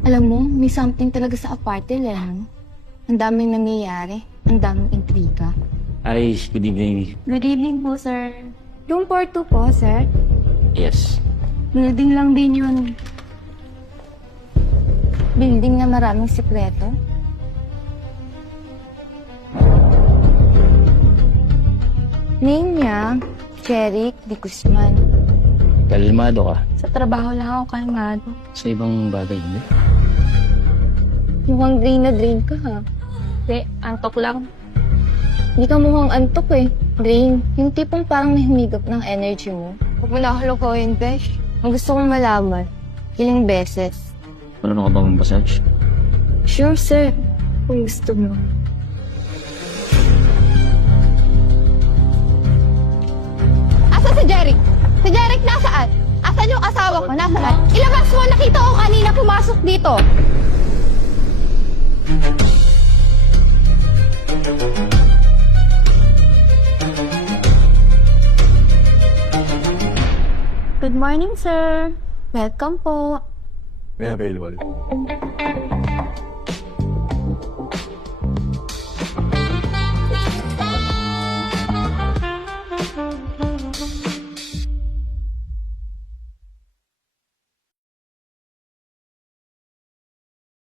Alam mo, may something talaga sa aparte lang. Ang daming nangyayari. Ang daming intriga. Ay, good evening. Good evening po, sir. Room 42 po, sir. Yes. Building lang din yun. Building na maraming sikreto. Name niya, Jeric de Guzman. Kalmado ka. Sa trabaho lang ako kalmado. Sa ibang bagay, hindi? Mukhang drain na drain ka, ha? Hindi, antok lang. Hindi ka mukhang antok eh. Drain. Yung tipong parang may humigop ng energy mo. Huwag mo na ako lokohin, Besh. Ang gusto kong malaman, ilang beses. Wala ka bang massage? Sure, sir. Kung gusto mo. Asa si Jeric? Si Jeric nasaan? Asan yung asawa ko? Nasaan? Ilabas mo! Nakita ko kanina pumasok dito! Good morning, sir. Welcome po. May available.